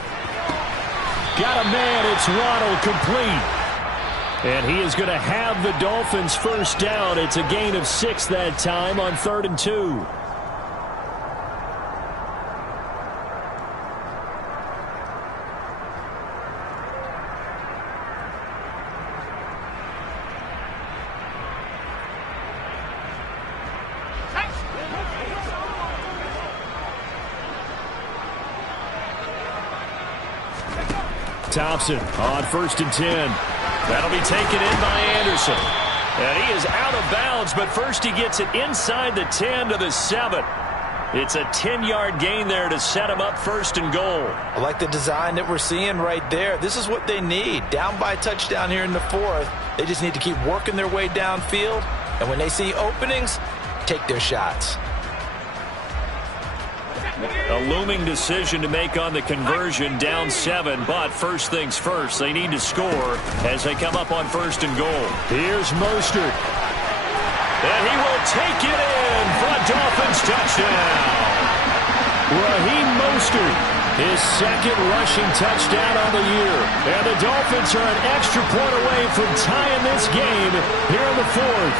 Got a man, it's Waddle, complete. And he is going to have the Dolphins first down. It's a gain of 6 that time on 3rd and 2. Thompson on 1st and 10. That'll be taken in by Anderson. And he is out of bounds, but first he gets it inside the 10 to the 7. It's a 10-yard gain there to set him up 1st and goal. I like the design that we're seeing right there. This is what they need. Down by a touchdown here in the 4th. They just need to keep working their way downfield. And when they see openings, take their shots. A looming decision to make on the conversion, down 7, but first things first, they need to score as they come up on 1st and goal. Here's Mostert. And he will take it in for a Dolphins touchdown. Raheem Mostert His second rushing touchdown on the year. And the Dolphins are an extra point away from tying this game here in the fourth.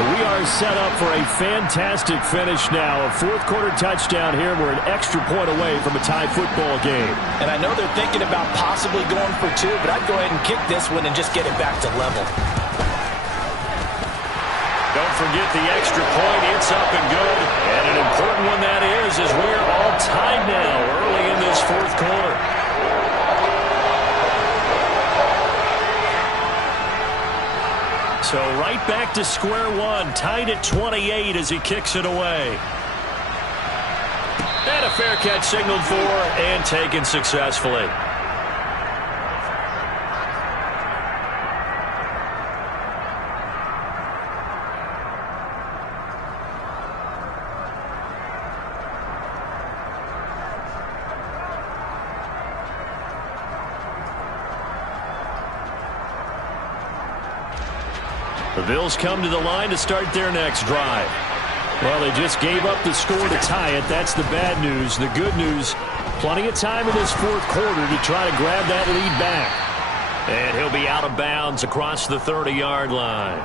We are set up for a fantastic finish now. A fourth-quarter touchdown here. We're an extra point away from a tie football game. And I know they're thinking about possibly going for two, but I'd go ahead and kick this one and just get it back to level. Don't forget the extra point. It's up and good. And an important one that is we're all tied now early in this fourth quarter. So right back to square one, tied at 28 as he kicks it away. And a fair catch signaled for and taken successfully. The Bills come to the line to start their next drive. Well, they just gave up the score to tie it. That's the bad news. The good news, plenty of time in this fourth quarter to try to grab that lead back. And he'll be out of bounds across the 30-yard line.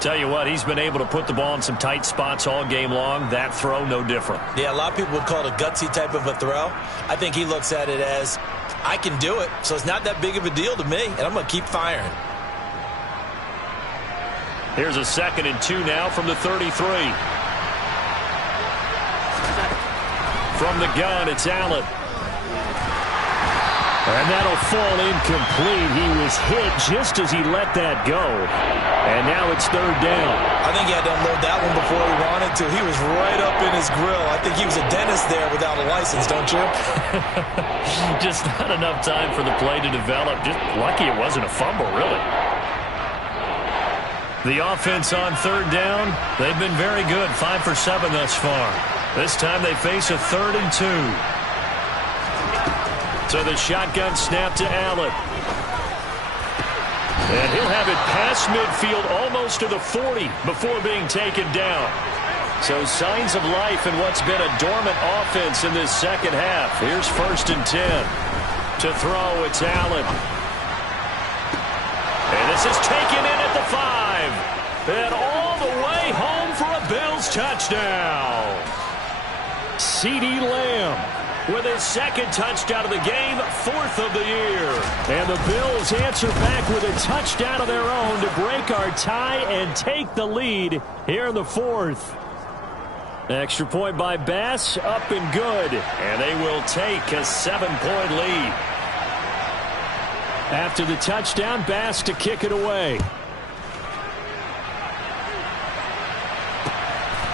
Tell you what, he's been able to put the ball in some tight spots all game long. That throw, no different. Yeah, a lot of people would call it a gutsy type of a throw. I think he looks at it as, I can do it, so it's not that big of a deal to me, and I'm going to keep firing. Here's a 2nd and 2 now from the 33. From the gun, it's Allen. And that'll fall incomplete. He was hit just as he let that go. And now it's 3rd down. I think he had to unload that one before he wanted to. He was right up in his grill. I think he was a dentist there without a license, don't you? Just not enough time for the play to develop. Just lucky it wasn't a fumble, really. The offense on 3rd down, they've been very good, 5 for 7 thus far. This time they face a 3rd and 2. So the shotgun snap to Allen. And he'll have it past midfield almost to the 40 before being taken down. So signs of life in what's been a dormant offense in this second half. Here's 1st and 10. To throw, it's Allen. And this is taken in at the 5. And all the way home for a Bills touchdown. CeeDee Lamb with his 2nd touchdown of the game, 4th of the year. And the Bills answer back with a touchdown of their own to break our tie and take the lead here in the 4th. Extra point by Bass, up and good. And they will take a 7-point lead. After the touchdown, Bass to kick it away.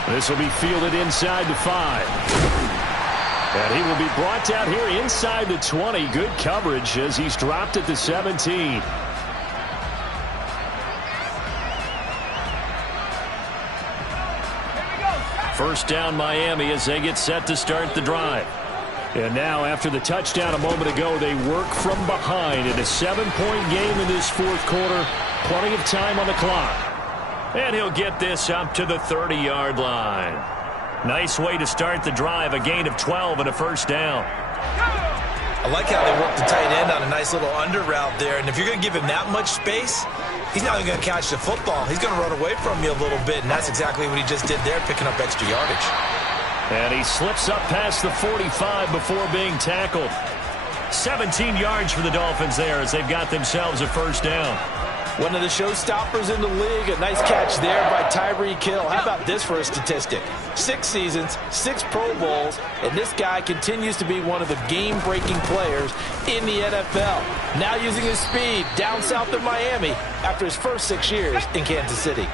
This will be fielded inside the 5. And he will be brought down here inside the 20. Good coverage as he's dropped at the 17. First down Miami as they get set to start the drive. And now after the touchdown a moment ago, they work from behind in a 7-point game in this fourth quarter. Plenty of time on the clock. And he'll get this up to the 30-yard line. Nice way to start the drive, a gain of 12 and a first down. I like how they work the tight end on a nice little under route there. And if you're going to give him that much space, he's not even going to catch the football. He's going to run away from you a little bit, and that's exactly what he just did there, picking up extra yardage. And he slips up past the 45 before being tackled. 17 yards for the Dolphins there as they've got themselves a first down. One of the showstoppers in the league. A nice catch there by Tyreek Hill. How about this for a statistic? 6 seasons, 6 Pro Bowls, and this guy continues to be one of the game-breaking players in the NFL. Now using his speed down south of Miami after his first 6 years in Kansas City.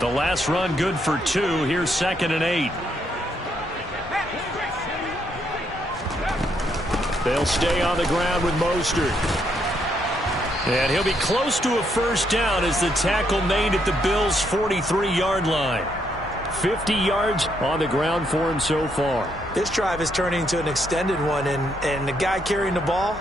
The last run good for 2. Here's 2nd and 8. They'll stay on the ground with Mostert. And he'll be close to a first down as the tackle made at the Bills' 43-yard line. 50 yards on the ground for him so far. This drive is turning into an extended one, and the guy carrying the ball,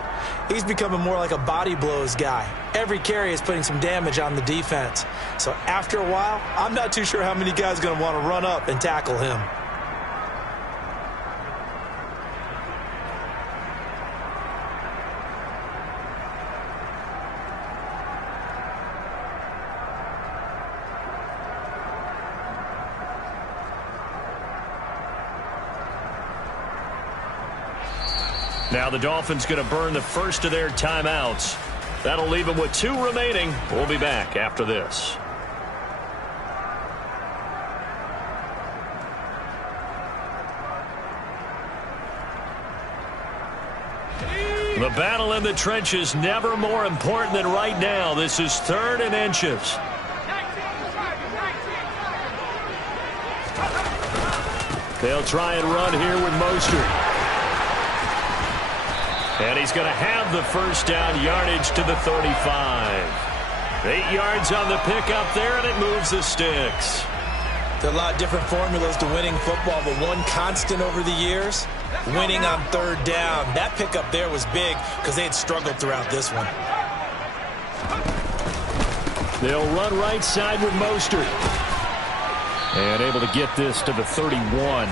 he's becoming more like a body blows guy. Every carry is putting some damage on the defense. So after a while, I'm not too sure how many guys are going to want to run up and tackle him. Now the Dolphins going to burn the first of their timeouts. That'll leave them with 2 remaining. We'll be back after this. The battle in the trenches never more important than right now. This is 3rd and inches. They'll try and run here with Mostert. And he's going to have the first down, yardage to the 35. 8 yards on the pickup there, and it moves the sticks. There are a lot of different formulas to winning football, but one constant over the years, winning on 3rd down. That pickup there was big because they had struggled throughout this one. They'll run right side with Mostert. And able to get this to the 31.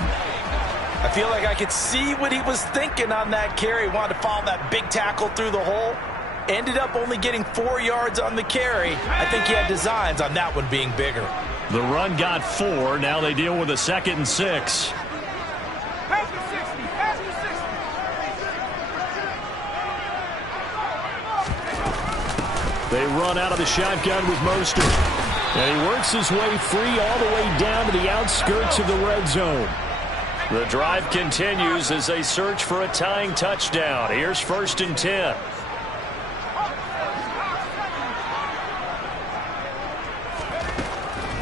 I feel like I could see what he was thinking on that carry. Wanted to follow that big tackle through the hole. Ended up only getting 4 yards on the carry. I think he had designs on that one being bigger. The run got 4. Now they deal with a 2nd and 6. They run out of the shotgun with Mostert. And he works his way free all the way down to the outskirts of the red zone. The drive continues as they search for a tying touchdown. Here's 1st and 10.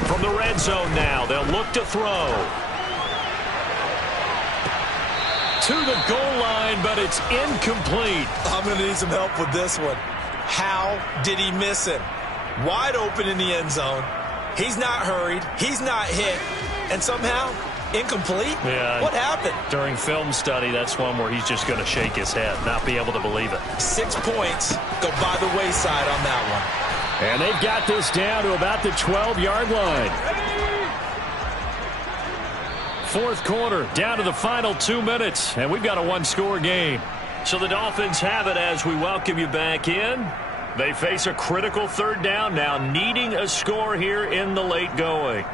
From the red zone now, they'll look to throw. To the goal line, but it's incomplete. I'm going to need some help with this one. How did he miss him? Wide open in the end zone. He's not hurried. He's not hit. And somehow, incomplete? Yeah. What happened? During film study, that's one where he's just going to shake his head, not be able to believe it. 6 points go by the wayside on that one. And they've got this down to about the 12-yard line. 4th quarter, down to the final 2 minutes, and we've got a 1-score game. So the Dolphins have it as we welcome you back in. They face a critical 3rd down now, needing a score here in the late going.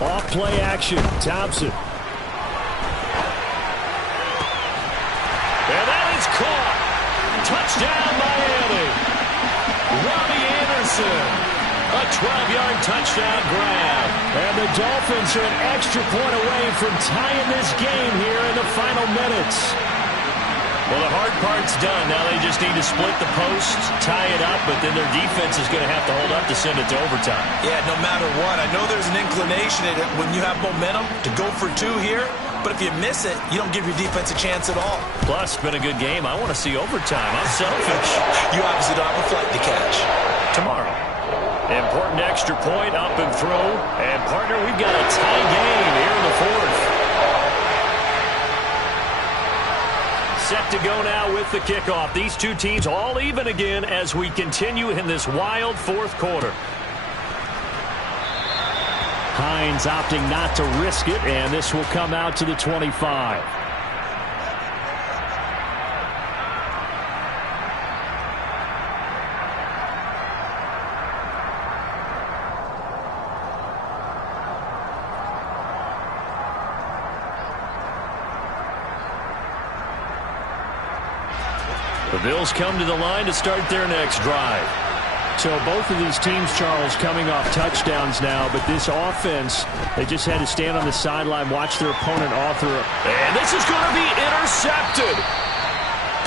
Off play action, Thompson. And that is caught. Touchdown, Miami. Robbie Anderson. A 12-yard touchdown grab. And the Dolphins are an extra point away from tying this game here in the final minutes. Well, the hard part's done. Now they just need to split the posts, tie it up, but then their defense is going to have to hold up to send it to overtime. Yeah, no matter what. I know there's an inclination in it when you have momentum to go for 2 here, but if you miss it, you don't give your defense a chance at all. Plus, it's been a good game. I want to see overtime. I'm selfish. You obviously don't have a flight to catch. Tomorrow. Important extra point up and through. And, partner, we've got a tie game here in the 4th. Set to go now with the kickoff. These two teams all even again as we continue in this wild 4th quarter. Hines opting not to risk it, and this will come out to the 25. The Bills come to the line to start their next drive. So both of these teams, Charles, coming off touchdowns now, but this offense, they just had to stand on the sideline, watch their opponent author. And this is going to be intercepted.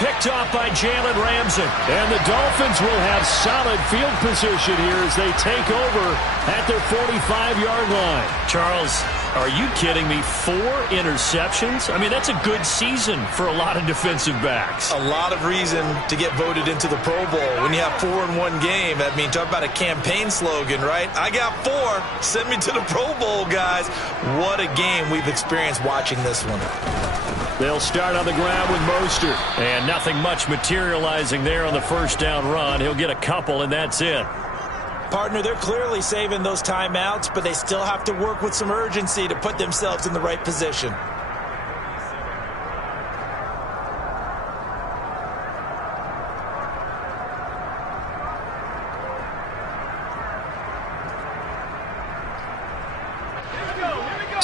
Picked off by Jalen Ramsey. And the Dolphins will have solid field position here as they take over at their 45-yard line. Charles, are you kidding me? 4 interceptions? I mean, that's a good season for a lot of defensive backs. A lot of reason to get voted into the Pro Bowl. When you have 4 in one game, I mean, talk about a campaign slogan, right? I got 4. Send me to the Pro Bowl, guys. What a game we've experienced watching this one. They'll start on the ground with Mostert. And nothing much materializing there on the first down run. He'll get a couple, and that's it. Partner, they're clearly saving those timeouts, but they still have to work with some urgency to put themselves in the right position.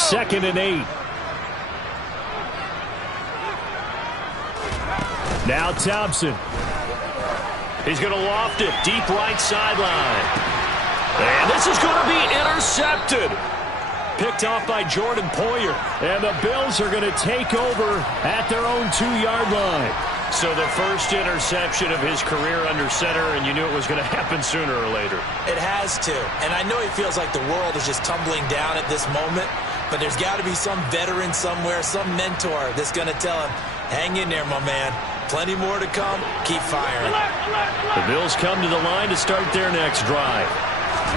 2nd and 8. Now Thompson. He's going to loft it deep right sideline. And this is going to be intercepted. Picked off by Jordan Poyer. And the Bills are going to take over at their own 2-yard line. So the first interception of his career under center, and you knew it was going to happen sooner or later. It has to. And I know he feels like the world is just tumbling down at this moment, but there's got to be some veteran somewhere, some mentor that's going to tell him, hang in there, my man. Plenty more to come. Keep firing. The Bills come to the line to start their next drive.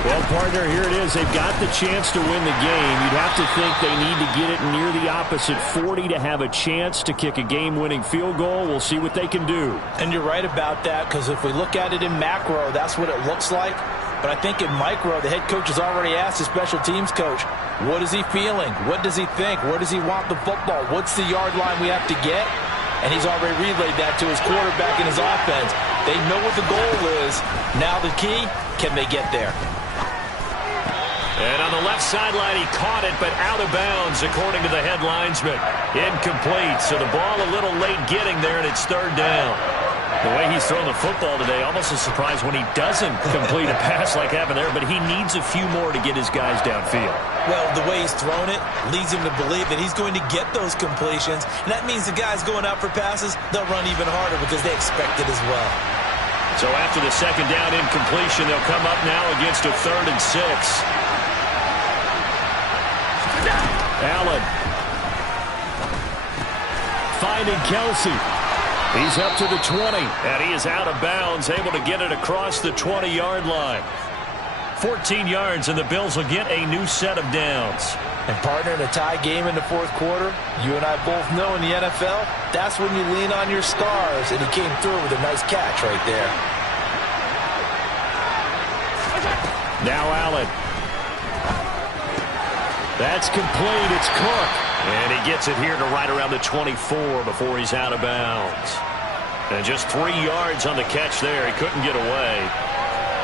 Well, partner, here it is. They've got the chance to win the game. You'd have to think they need to get it near the opposite 40 to have a chance to kick a game-winning field goal. We'll see what they can do. And you're right about that, because if we look at it in macro, that's what it looks like. But I think in micro, the head coach has already asked the special teams coach, what is he feeling? What does he think? Where does he want the football? What's the yard line we have to get? And he's already relayed that to his quarterback and his offense. They know what the goal is. Now the key, can they get there? And on the left sideline, he caught it, but out of bounds, according to the head linesman. Incomplete, so the ball a little late getting there, and it's 3rd down. The way he's thrown the football today, almost a surprise when he doesn't complete a pass like happened there, but he needs a few more to get his guys downfield. Well, the way he's thrown it leads him to believe that he's going to get those completions. And that means the guys going out for passes, they'll run even harder because they expect it as well. So after the 2nd down incompletion, they'll come up now against a 3rd and 6. Allen. Finding Kelsey. He's up to the 20. And he is out of bounds, able to get it across the 20-yard line. 14 yards, and the Bills will get a new set of downs. And partner, in a tie game in the 4th quarter, you and I both know in the NFL, that's when you lean on your stars. And he came through with a nice catch right there. Now Allen. That's complete. It's Cook. And he gets it here to right around the 24 before he's out of bounds. And just 3 yards on the catch there. He couldn't get away.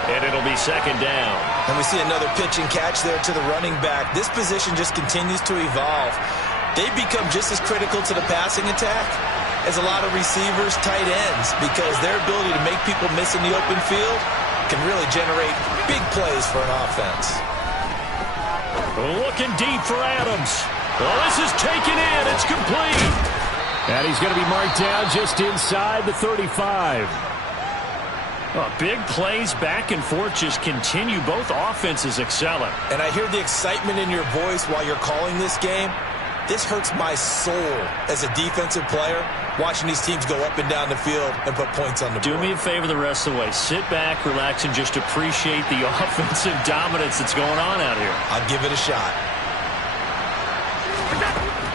And it'll be 2nd down. And we see another pitch and catch there to the running back. This position just continues to evolve. They've become just as critical to the passing attack as a lot of receivers, tight ends, because their ability to make people miss in the open field can really generate big plays for an offense. Looking deep for Adams. Well, this is taken in. It's complete. And he's going to be marked down just inside the 35. Well, big plays back and forth just continue. Both offenses excelling. And I hear the excitement in your voice while you're calling this game. This hurts my soul as a defensive player, watching these teams go up and down the field and put points on the board. Do me a favor the rest of the way. Sit back, relax, and just appreciate the offensive dominance that's going on out here. I'll give it a shot.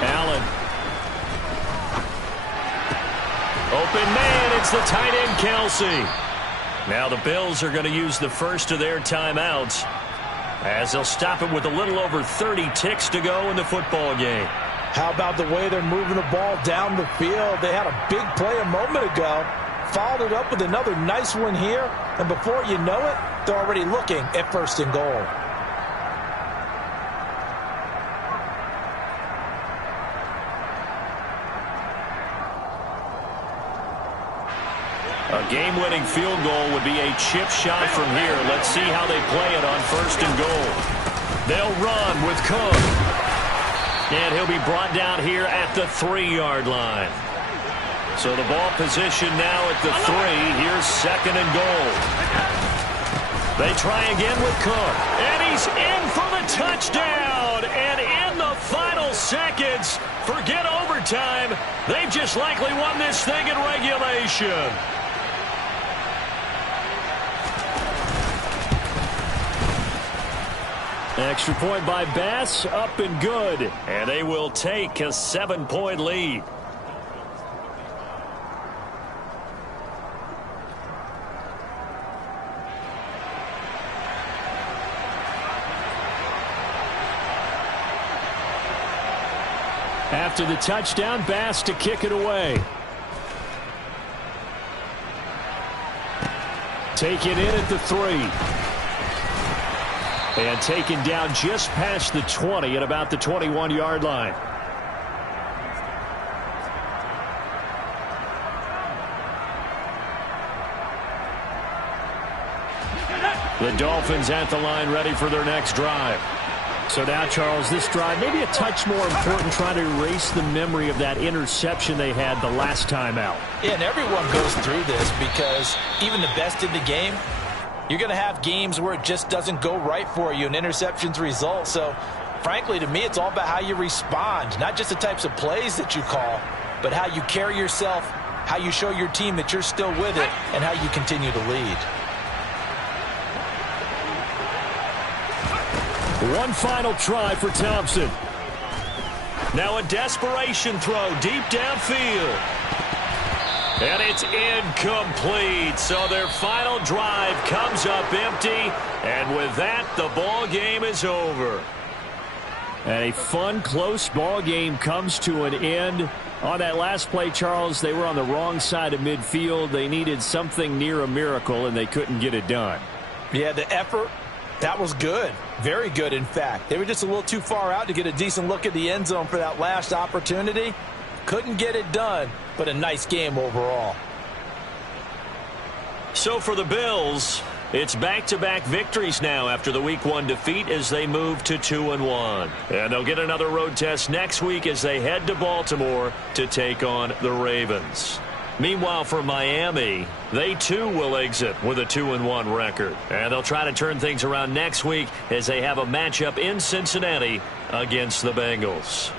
Allen. Open man, it's the tight end, Kelsey. Now the Bills are going to use the first of their timeouts as they'll stop it with a little over 30 ticks to go in the football game. How about the way they're moving the ball down the field? They had a big play a moment ago, followed it up with another nice one here, and before you know it, they're already looking at 1st and goal. A game-winning field goal would be a chip shot from here. Let's see how they play it on 1st and goal. They'll run with Cook. And he'll be brought down here at the 3-yard line. So the ball position now at the 3. Here's 2nd and goal. They try again with Cook. And he's in for the touchdown. And in the final seconds, forget overtime. They've just likely won this thing in regulation. Extra point by Bass, up and good. And they will take a 7-point lead. After the touchdown, Bass to kick it away. Take it in at the 3. And taken down just past the 20 at about the 21-yard line. The Dolphins at the line ready for their next drive. So now, Charles, this drive maybe a touch more important, trying to erase the memory of that interception they had the last time out. Yeah, and everyone goes through this because even the best in the game, you're going to have games where it just doesn't go right for you and interceptions result. So, frankly, to me, it's all about how you respond, not just the types of plays that you call, but how you carry yourself, how you show your team that you're still with it, and how you continue to lead. One final try for Thompson. Now a desperation throw deep downfield. And it's incomplete. So their final drive comes up empty. And with that, the ball game is over. And a fun, close ball game comes to an end. On that last play, Charles, they were on the wrong side of midfield. They needed something near a miracle, and they couldn't get it done. Yeah, the effort, that was good. Very good, in fact. They were just a little too far out to get a decent look at the end zone for that last opportunity. Couldn't get it done, but a nice game overall. So for the Bills, it's back-to-back victories now after the Week 1 defeat as they move to 2-1. And they'll get another road test next week as they head to Baltimore to take on the Ravens. Meanwhile, for Miami, they too will exit with a 2-1 record. And they'll try to turn things around next week as they have a matchup in Cincinnati against the Bengals.